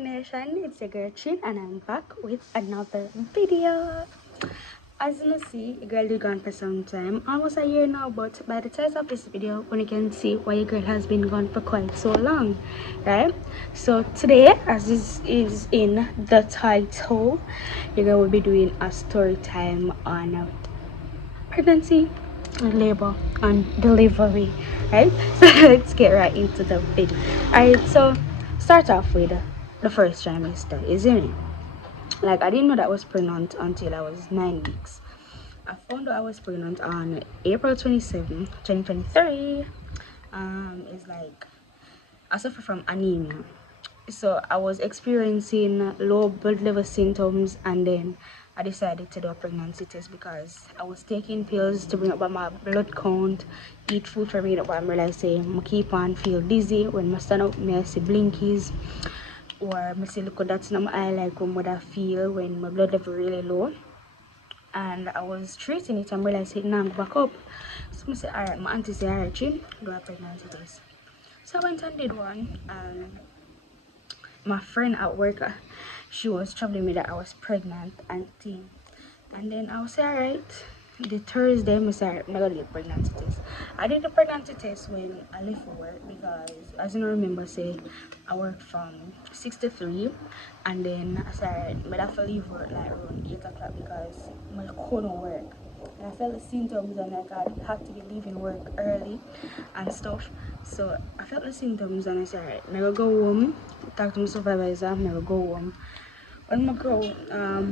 Nation, it's your girl Chin and I'm back with another video. As you see, your girl did gone for some time, almost a year now, but by the time of this video, when you can see why your girl has been gone for quite so long, right? So today, as this is in the title, your girl will be doing a story time on pregnancy, labor, and delivery, right? So let's get right into the video. Alright, so start off with the first trimester, isn't it? Like, I didn't know that I was pregnant until I was 9 weeks. I found out I was pregnant on April 27, 2023. It's like I suffer from anemia, so I was experiencing low blood level symptoms, and then I decided to do a pregnancy test because I was taking pills to bring up my blood count, eat food for bring it up, but I realized say I keep on feel dizzy when I stand up, I see blinkies, or I see look that's in my eye like what I feel when my blood level really low. And I was treating it and realized hey, now I'm back up. So I said, alright, my auntie said, alright, Jim, do a pregnancy test. So I went and did one, and my friend at work, she was troubling me that I was pregnant and thing. And then I was say, alright, the Thursday, I said, I'm gonna do the pregnancy test. I did the pregnancy test when I left for work because, as you remember, say, I worked from 6 to 3, and then I said, alright, I have to leave work like around 8 o'clock because I couldn't work. And I felt the symptoms and like I had to be leaving work early and stuff. So I felt the symptoms and I said, alright, I'm gonna go home, talk to my supervisor, I'm gonna go home. When I go,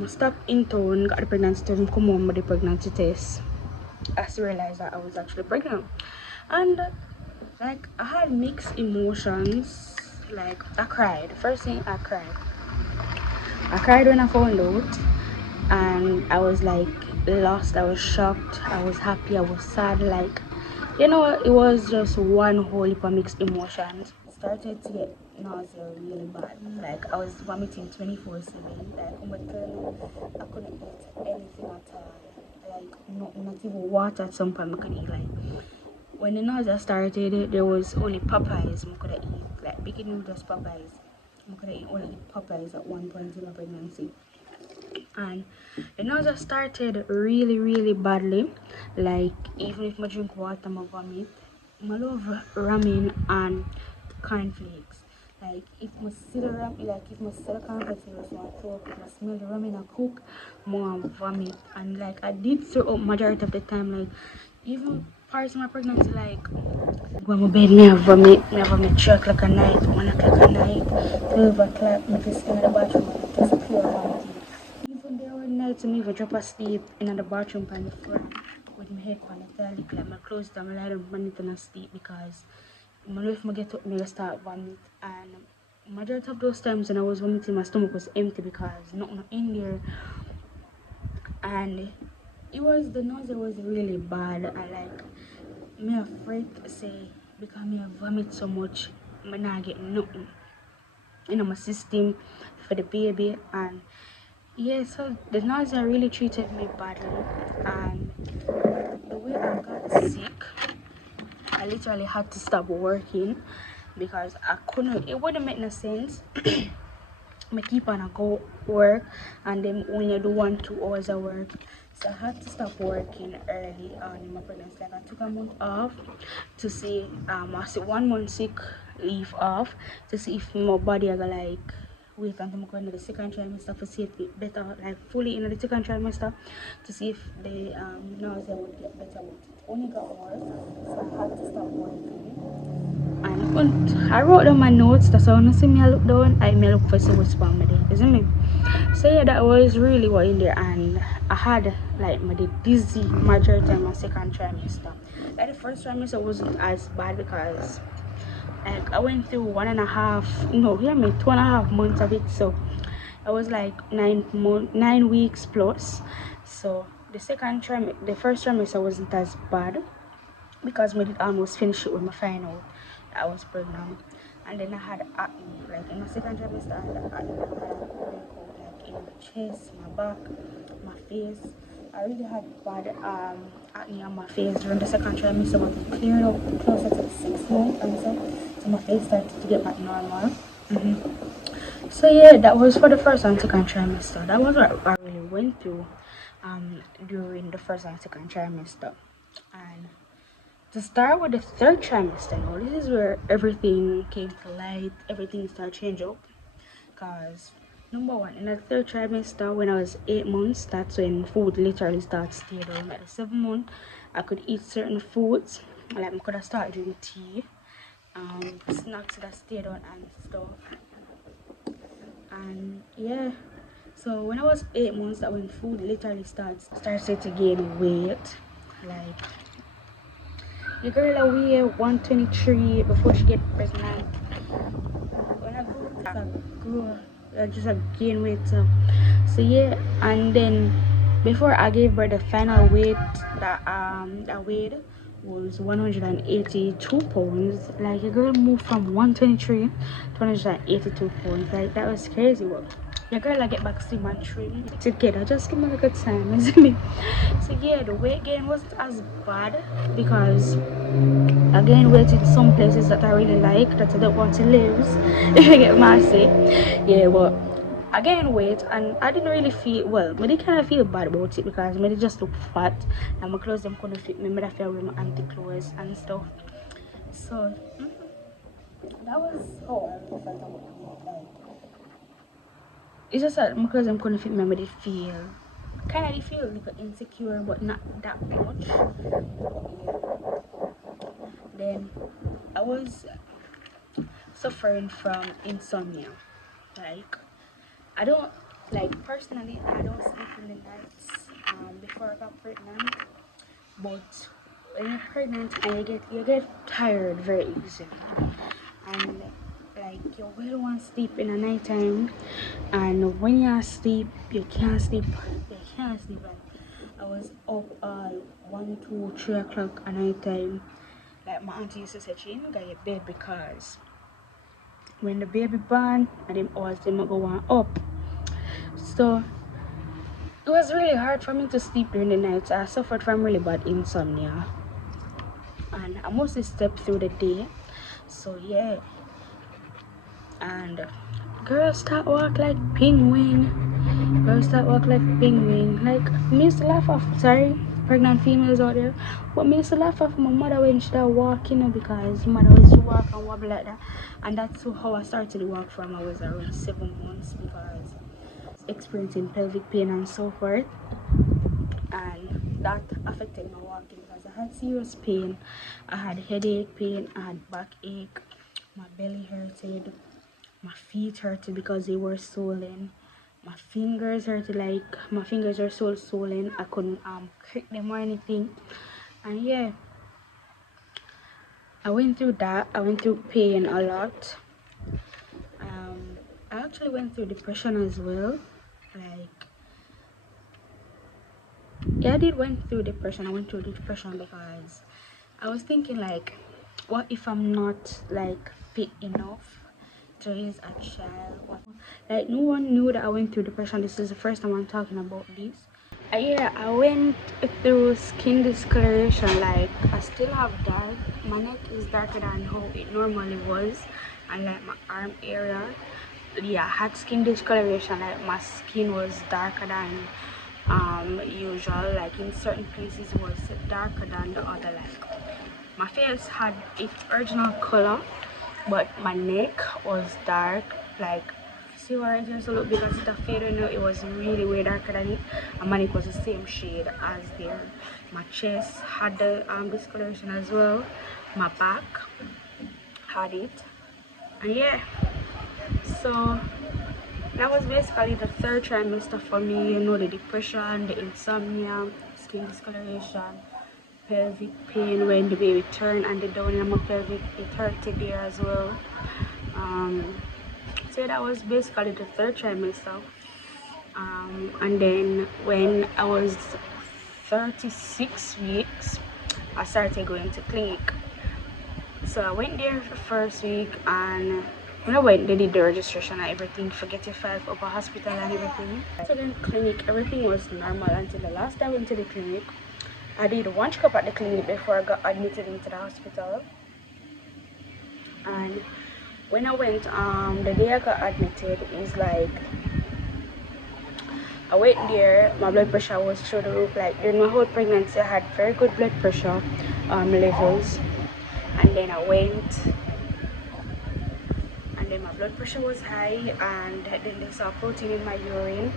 stop in town, got the pregnancy test, and come home with the pregnancy test, I realized that I was actually pregnant. And like I had mixed emotions. Like I cried. First thing I cried when I found out, and I was like lost, I was shocked, I was happy, I was sad, like it was just one whole heap of mixed emotions. Started to get nausea really bad. Like I was vomiting 24/7. Like I couldn't eat anything at all. Like not even water at some point I could eat. Like when the nausea started, there was only Popeyes I could eat. Like big noodles Popeyes. I could eat only Popeyes at one point in my pregnancy. And the nausea started really badly. Like even if I drink water I vomit. I love ramen and cornflakes. Like if I see the ramen, like if I see the cornflakes in my throat, if I smell the ramen I cook, I vomit. And like I did throw up majority of the time. Like even parts of my pregnancy, like when my bed me have vomit 3 o'clock at night, 1 o'clock at night, 12 o'clock, I just in the bathroom and just pure vomiting. Even there were nights I even drop asleep in the bathroom on the floor with my head on the toilet, like my clothes down, my light on it and I sleep because I know if I get up, I start vomit. And majority of those times when I was vomiting, my stomach was empty because nothing in there. And the nausea was really bad. I like me afraid to say because me vomit so much, I not get nothing in my system for the baby. And yeah, so the nausea really treated me badly, and the way I got sick, I literally had to stop working because I couldn't, it wouldn't make no sense. I keep on go work and then when you do 1-2 hours of work. So I had to stop working early on in my pregnancy. Like I took a month off to see I see 1 month sick leave off to see if my body I go like wait until I go into the second trimester to see it better, like fully in the second trimester to see if the nausea would get better, but it only got worse. So I had to stop working. And I wrote down my notes, that's how when you see me I look down, I may look for see what's wrong with it, isn't it? So yeah, that was really what in there. And I had like my dizzy majority of my second trimester. Like the first trimester wasn't as bad because like I went through 2.5 months of it, so I was like 9 weeks plus. So the first trimester wasn't as bad because I did almost finish it with my final that I was pregnant. And then I had acne, like in my second trimester I had acne, I had like in my chest, my back, my face. I really had bad acne on my face during the second trimester, but it cleared up closer to the 6th month and so my face started to get back normal. So yeah, that was for the first and second trimester. That was what I really went through during the first and second trimester. And to start with the third trimester now, this is where everything came to light, everything started changing up. Cause number one, in the third trimester when I was 8 months, that's when food literally starts stay down. At the 7th month, I could eat certain foods, like I could have started drinking tea, snacks that stayed on and stuff. And yeah, so when I was 8 months, that when food literally started to gain weight. Like the girl that weigh 123 before she get pregnant. When I just gain weight. So yeah, and then before I gave birth, the final weight that I weighed was 182 pounds. Like a girl moved from 123 to 182 pounds. Like that was crazy. Well, your girl I get back to man train together. Just give me a good time, isn't it? So yeah, the weight gain wasn't as bad because again weight in some places that I really like that I don't want to lose. If you get my say, yeah, but I gained weight and I didn't really feel well. I didn't kind of feel bad about it because I just look fat and my clothes them couldn't fit me. I feel with my auntie clothes and stuff. So that was how I really felt about it. Like it's just that my clothes them couldn't fit me. I did feel kind of feel a little insecure, but not that much. Yeah. Then I was suffering from insomnia. Like I don't personally I don't sleep in the nights before I got pregnant, but when you're pregnant and you get tired very easily, and like you will want to sleep in the nighttime, and when you're asleep you can't sleep. And I was up all 1, 2, 3 o'clock at night time. Like my auntie used to say, she ain't got your bed because when the baby born and them always them go on up. So it was really hard for me to sleep during the night. I suffered from really bad insomnia and I mostly slept through the day. So yeah, and girls start walk like penguin. Girls start walk like penguin. Like me used to laugh off, sorry, pregnant females out there, but me used to laugh off my mother when she started walking, you know, because mother used to walk and wobble like that. And that's how I started to walk from I was around 7 months because experiencing pelvic pain and so forth, and that affected my walking because I had serious pain. I had headache pain, I had backache, my belly hurted, my feet hurted because they were swollen, my fingers hurted, like my fingers were so swollen I couldn't click them or anything. And yeah, I went through that. I went through pain a lot. I actually went through depression as well. Like yeah, I did went through depression. I went through depression because I was thinking like, what if I'm not like fit enough to raise a child? Like no one knew that I went through depression. This is the first time I'm talking about this. Yeah, I went through skin discoloration. Like I still have dark. My neck is darker than how it normally was, and like my arm area. Yeah, I had skin discoloration. Like my skin was darker than usual. Like in certain places it was darker than the other. Like my face had its original color, but my neck was dark. Like see where it is a little because it's a fade, you know, it was really way darker than it, and my neck was the same shade as there. My chest had the discoloration as well. My back had it, and yeah, so that was basically the third trimester for me. You know, the depression, the insomnia, skin discoloration, pelvic pain when the baby turned and the down in my pelvic, it hurted there as well. So that was basically the third trimester. And then when I was 36 weeks, I started going to clinic. So I went there for the first week, and when I went, they did the registration and everything, forget your file for hospital and everything. So then clinic, everything was normal until the last time I went to the clinic. I did one checkup at the clinic before I got admitted into the hospital. And when I went, the day I got admitted is like, I went there, my blood pressure was through the roof. Like during my whole pregnancy I had very good blood pressure levels, and then I went, and then my blood pressure was high, and then they saw protein in my urine,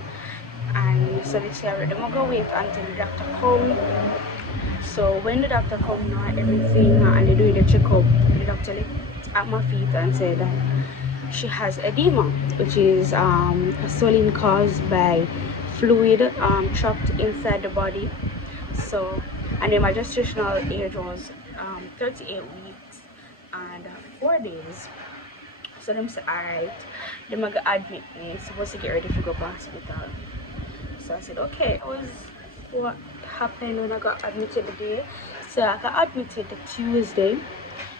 and so they said I'm gonna wait until the doctor come. So when the doctor come now, everything, and they do the checkup, the doctor looked at my feet and said that she has edema, which is a swelling caused by fluid trapped inside the body. So, and then my gestational age was 38 weeks and 4 days. So them said, alright, they might admit me, supposed to get ready to go to hospital. So I said, okay. That was what happened when I got admitted the day. So I got admitted the Tuesday.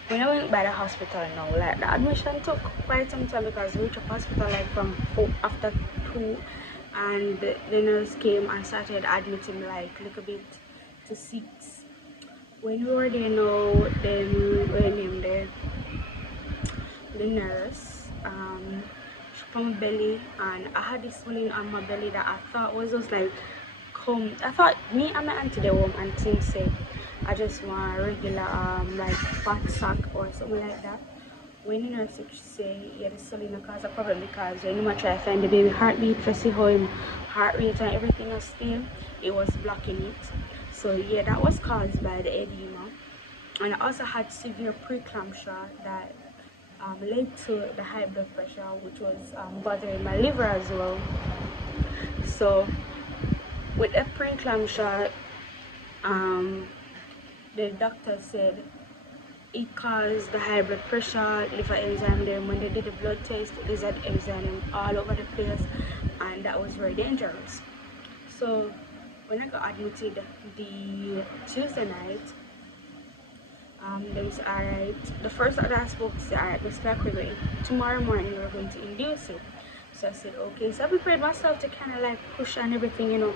When I went by the hospital now, like the admission took quite some time because we reached the hospital like from 4 after 2, and the nurse came and started admitting me like a little bit to 6. When we were there now, then we named the nurse. She put my belly, and I had this swelling on my belly that I thought was just like I thought me and my auntie they home and things say I just want a regular like fat sack or something like that. When the nurse say yeah, the swelling cause a problem because when you try to find the baby heartbeat to see how him heart rate and everything is still, it was blocking it. So yeah, that was caused by the edema, and I also had severe preeclampsia that led to the high blood pressure, which was bothering my liver as well. So with the preeclampsia, the doctor said it caused the high blood pressure, liver enzyme. Then when they did the blood test, there's an enzyme all over the place, and that was very dangerous. So when I got admitted the Tuesday night, they said, alright, the first that I spoke to said, alright, Mr. Aquarius, tomorrow morning we're going to induce it. So I said, okay. So I prepared myself to kind of like push and everything, you know.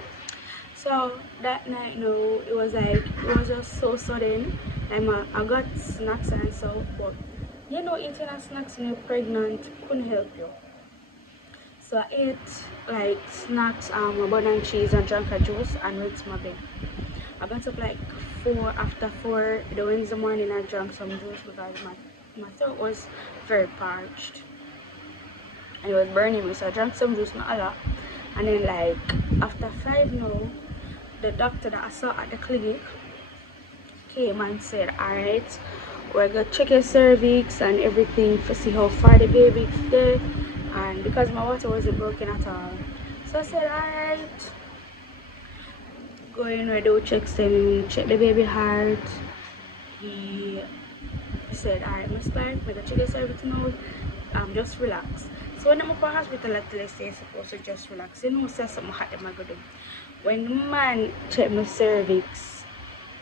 So that night, you know, it was just so sudden. I got snacks and so, but you know, eating a snacks when you're pregnant couldn't help you. So I ate like snacks, a bun and cheese, and drank a juice and went to my bed. I got up like after 4 the Wednesday morning. I drank some juice because my throat was very parched and it was burning me. So I drank some juice, not a lot. And then like after 5 now, the doctor that I saw at the clinic came and said, alright, we're gonna check your cervix and everything to see how far the baby is there. And because my water wasn't broken at all, so I said, alright, go in where they check the baby heart. He said, alright, Miss Clark, we're gonna check your cervix now. Just relax. So when I'm up at hospital, I tell you say supposed to just relax. You know, say something hot them I go do. When the man check my cervix,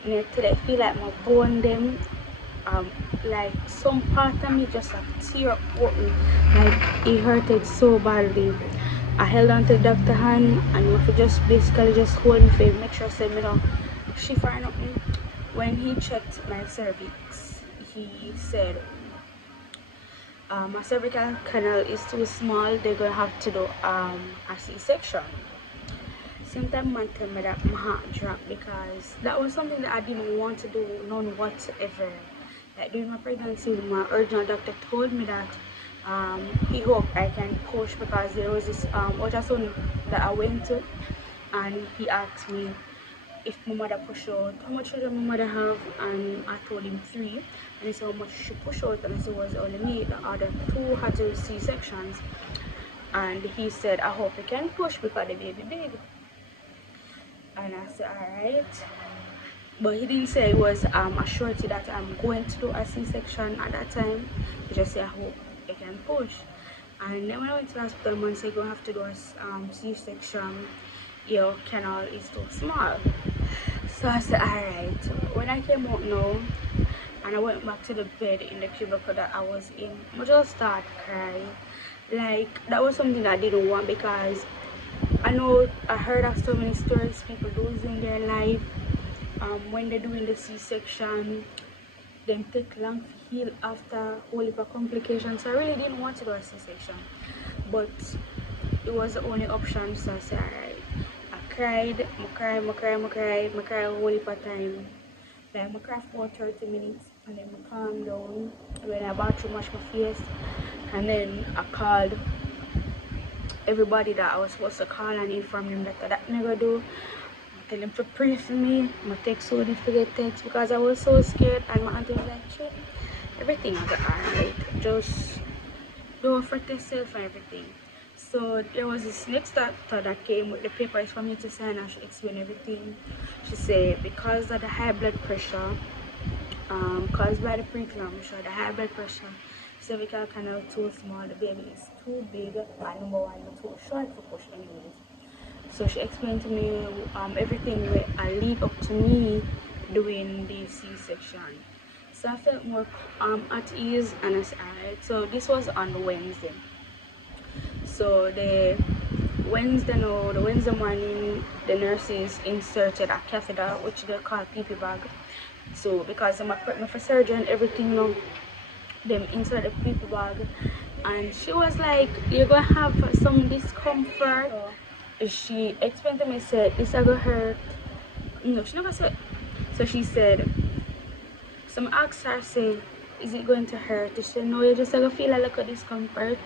I feel like my bone them, like some part of me just like tear up open. Like it hurted so badly. I held on to the doctor's hand and he just basically just hold me for make sure say me don't shiver or nothing. When he checked my cervix, he said my cervical canal is too small, they're gonna have to do a C-section. Sometimes man tell me that my heart dropped because that was something that I didn't want to do, none whatsoever. Like during my pregnancy, my original doctor told me that he hoped I can push because there was this ultrasound that I went to, and he asked me if my mother push out, how much children my mother have, and I told him 3, and he said how much she push out, and I said it was only me, the other 2 had to C-sections, and he said I hope I can push because the baby big. And I said alright, but he didn't say it was a surety that I'm going to do a C-section at that time. He just said I hope I can push. And then when I went to the hospital, man said you're going to have to do a C-section, your canal is too small. So I said alright. When I came out now and I went back to the bed in the cubicle that I was in, I just started crying. Like that was something I didn't want because I know I heard of so many stories, people losing their life when they're doing the C-section. them take long to heal after whole heap of complications. So I really didn't want to do a C-section, but it was the only option. So I said, alright. I cried, I cried a whole heap of time. Like I cried for 30 minutes and then I calmed down when I about to wash my face, and then I called everybody that I was supposed to call and inform them that that never do. I tell them to pray for me. I text so did forget text because I was so scared, and my auntie was like, "Shit, everything will be alright. Just don't fret yourself and everything." So there was this next doctor that came with the papers for me to sign, and she explained everything. She said because of the high blood pressure, caused by the preeclampsia, the high blood pressure, cervical canal too small, the baby is too big, and number one, too short to push anyways. So she explained to me everything that lead up to me doing the C-section. So I felt more at ease, and I said, alright. So this was on Wednesday. So the Wednesday morning, the nurses inserted a catheter, which they call PP bag. So because I'm pregnant for surgery and everything now, them inside the PP bag, and she was like, "You're gonna have some discomfort." She explained to me, said, "It's gonna hurt." No, she never said. So she said, some asked her, say, "Is it going to hurt?" She said, "No, you're just gonna feel a little discomfort.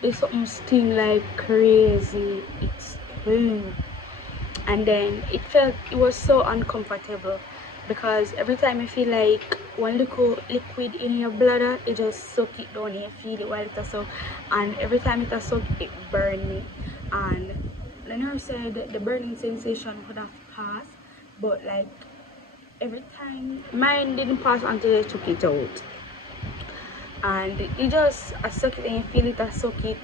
There's something sting like crazy. It's pain." And then it was so uncomfortable because every time I feel like one little liquid in your bladder, it just suck it down and you feel it while it's so, and every time it suck, it burn me. And the nurse said the burning sensation would have passed, but like every time mine didn't pass until they took it out, and it just I suck it and you feel it, I suck it,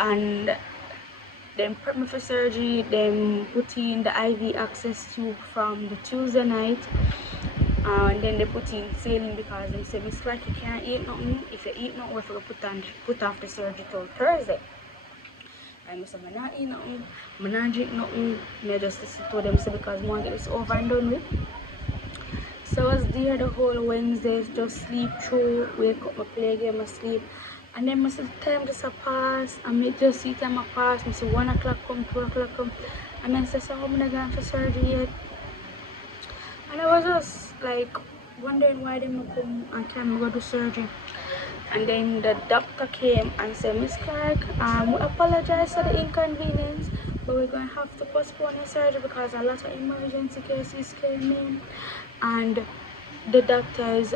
and then prep me for surgery. Then put in the IV access tube from the Tuesday night, and then they put in saline because they said, "Miss Clark, you can't eat nothing. If you eat nothing, we're going to put off the surgery till Thursday." And I said, "I'm not eat nothing, I'm not drink nothing." I just listen to them, so because I want to get this over and done with. So I was there the whole Wednesday, just sleep through, wake up, I play a game, I sleep. And then I see the time just a pass, and I just see time a pass. I see 1 o'clock come, 2 o'clock come, and I say, "So how am I going for surgery yet?" And I was just like wondering why they don't come and tell me go to surgery. And then the doctor came and said, "Miss Clark, we apologize for the inconvenience, but we're going to have to postpone your surgery because a lot of emergency cases came in, and the doctors,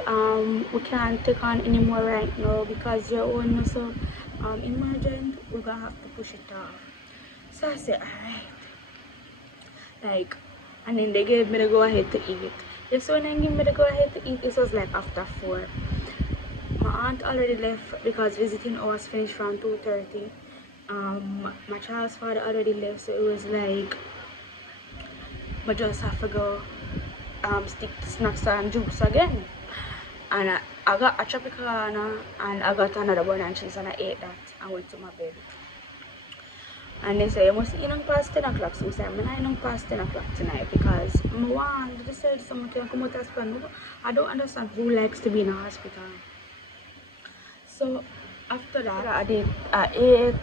we can't take on anymore right now because your own is so emergent. We're going to have to push it off." So I said, alright. Like, and then they gave me the go ahead to eat. Yes, when they gave me the go ahead to eat, it was like after 4. My aunt already left because visiting hours finished from 2:30. My child's father already left, so it was like I just have to go stick to snacks and juice again. And I got a Tropicana and I got another bun and cheese, and I ate that and went to my bed. And they say, "You must eat past 10 o'clock." So I said, "I'm not eating past 10 o'clock tonight because I want to say someone can come out of hospital." I don't understand who likes to be in a hospital. So after that, I ate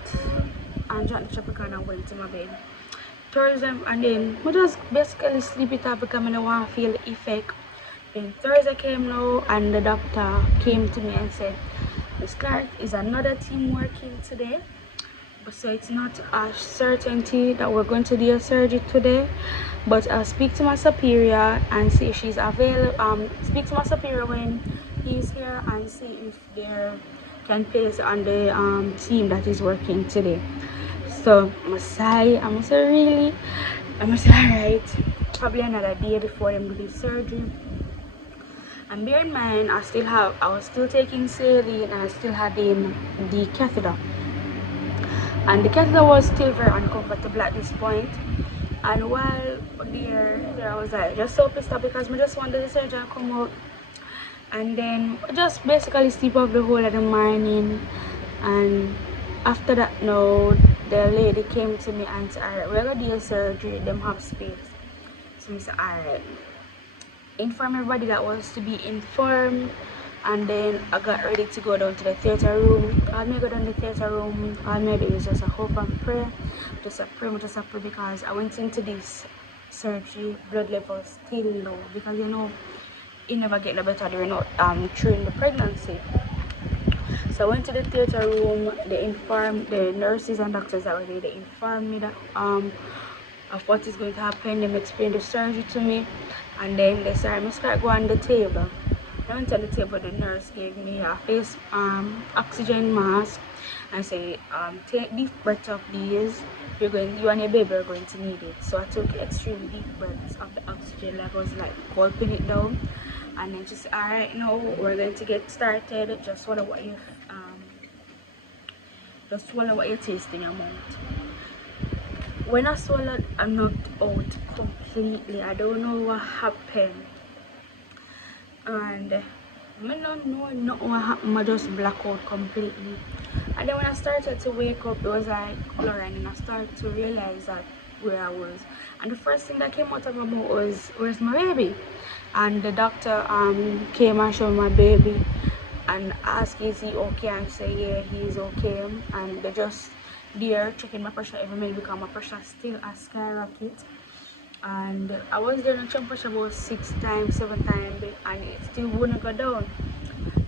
and drank the Tropicana and went to my bed. Thursday, and then I just basically sleep it up because I don't want to feel the effect. Then Thursday came now, and the doctor came to me and said, "Miss Clark, is another team working today, but so it's not a certainty that we're going to do a surgery today, but I'll speak to my superior and see if she's available. Speak to my superior when he's here and see if they can place on the team that is working today." So I'm say, really? I'm say, alright, probably another day before them do the surgery. And bear in mind, I was still taking saline, and I still had the catheter. And the catheter was still very uncomfortable at this point. And while there I was like just so pissed off because I just wanted the surgeon to come out. And then I just basically sleep off the whole of the morning. And after that, no, the lady came to me and said, "Alright, we're gonna do a surgery, them have space." So I said, alright. inform everybody that was to be informed. And then I got ready to go down to the theater room. All me go down to the theater room, all me do is just a hope and pray. Just a pray because I went into this surgery, blood level still low, because you know it never get no better during during the pregnancy. So I went to the theater room. They informed the nurses and doctors that were there. They informed me that of what is going to happen. They explained the surgery to me, and then they said I must go on the table. I went on the table. The nurse gave me a face oxygen mask and say take deep breaths of these. You and your baby are going to need it. So I took extreme deep breaths of the oxygen, like I was like gulping it down. And then she said, alright, now we're going to get started. Just swallow what you taste in your mouth. When I swallowed, I knocked out completely. I don't know what happened. And I don't know nothing what happened. I just black out completely. And then when I started to wake up, it was like coloring, and I started to realize that where I was. And the first thing that came out of my mouth was, where's my baby? And the doctor came and showed my baby and asked, is he okay? And say, yeah, he's okay. And they just there checking my pressure every minute because my pressure still a skyrocket. And I was there on pressure about 6 times, 7 times, and it still wouldn't go down.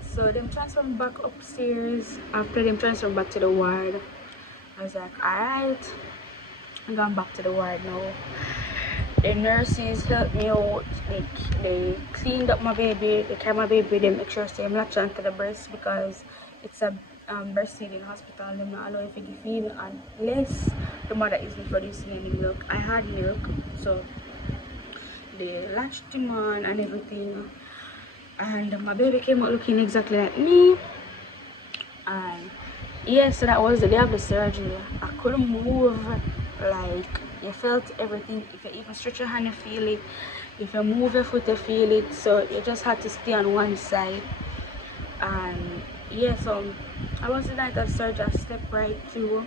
So them transferred me back upstairs. After them transferred back to the ward, I was like, alright, I'm going back to the ward now. The nurses helped me out. They cleaned up my baby, they carried my baby, they make sure I'm latched onto the breast because it's a breastfeeding hospital. They're not allowed to give feed unless the mother isn't producing any milk. I had milk, so they latched him on and everything. And my baby came out looking exactly like me. And yeah, so that was the day of the surgery. I couldn't move, like you felt everything. If you even stretch your hand, you feel it. If you move your foot, you feel it. So you just had to stay on one side. And yeah, so I was the night of surgery. I stepped right through.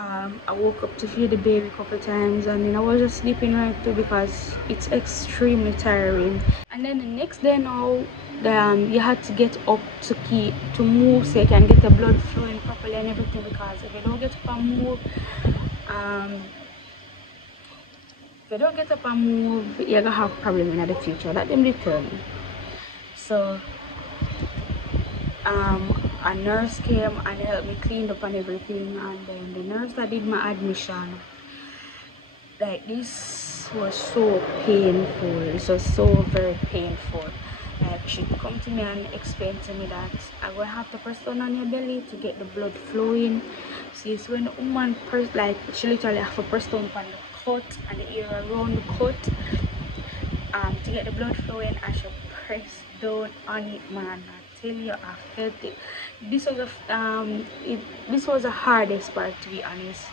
I woke up to feed the baby a couple times, and then I was just sleeping right through because it's extremely tiring. And then the next day now, you had to get up to move so you can get the blood flowing properly and everything, because if you don't get up and move, you're gonna have problem in the future. That them determine. So a nurse came and helped me clean up and everything, and then the nurse that did my admission, like this was so painful. This was so very painful. Like she come to me and explain to me that I'm gonna have to press down on your belly to get the blood flowing. See, it's when the woman press, like she literally have to press down on the cut and the area around the cut to get the blood flowing, and she pressed down on it, man. I tell you, I felt it. This was the hardest part, to be honest.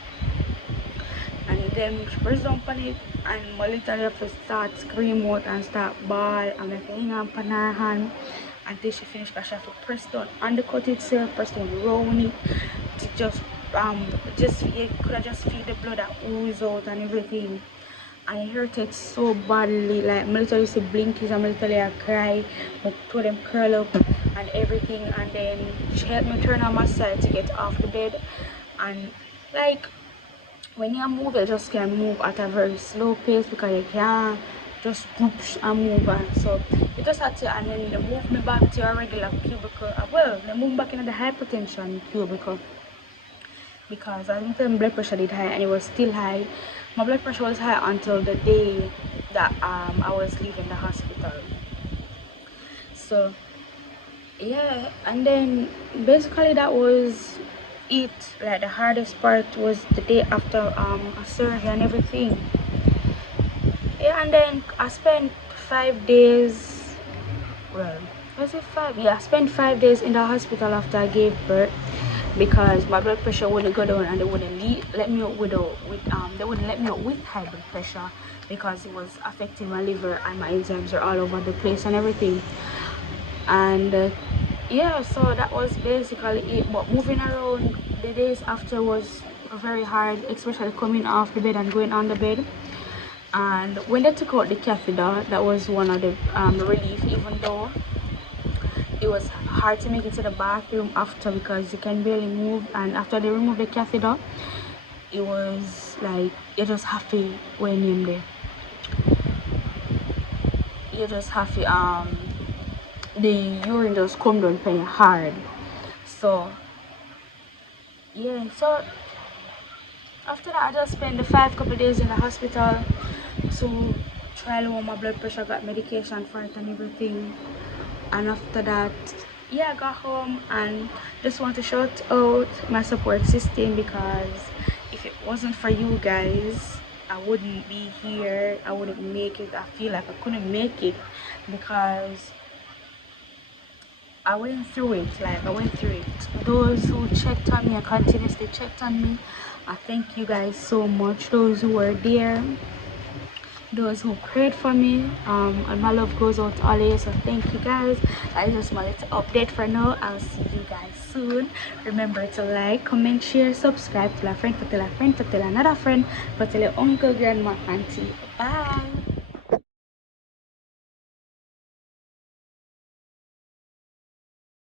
And then she pressed down on it, and I literally have to start scream out and start bawl, and my finger on her hand until she finished, because she have to press down on the cut itself, press down around it to just you could have just feel the blood that ooze out and everything. And I hurt it so badly, like my literally see blinkies and my literally I cry, but two of them curl up and everything. And then she helped me turn on my side to get off the bed. And like when you move, you just can move at a very slow pace because you can't just push and move. And so you just had to, and then they move me back to a regular cubicle. Well, they moved back into the hypertension cubicle, because I think my blood pressure did high and it was still high. My blood pressure was high until the day that I was leaving the hospital. So yeah, and then basically that was it. Like the hardest part was the day after a surgery and everything. Yeah, and then I spent 5 days, well, was it 5? Yeah, I spent 5 days in the hospital after I gave birth, because my blood pressure wouldn't go down, and they wouldn't let me out they wouldn't let me out with high blood pressure because it was affecting my liver, and my enzymes are all over the place and everything. And yeah, so that was basically it. But moving around the days after was very hard, especially coming off the bed and going on the bed. And when they took out the catheter, that was one of the relief, even though it was hard to make it to the bathroom after because you can barely move. And after they removed the catheter, it was like you're just happy when you're in there. You're just happy the urine just come down pretty hard. So yeah, so after that I just spent the couple days in the hospital to try lower my blood pressure, got medication for it and everything. And after that, yeah, I got home and just want to shout out my support system, because if it wasn't for you guys, I wouldn't be here. I wouldn't make it. I feel like I couldn't make it because I went through it. Like, I went through it. Those who checked on me and continuously checked on me, I thank you guys so much. Those who were there, those who prayed for me, and my love goes out to all of you, so thank you guys. I just wanted to update for now. I'll see you guys soon. Remember to like, comment, share, subscribe, tell a friend, to tell a friend, to tell another friend, to tell your uncle, grandma, auntie. Bye.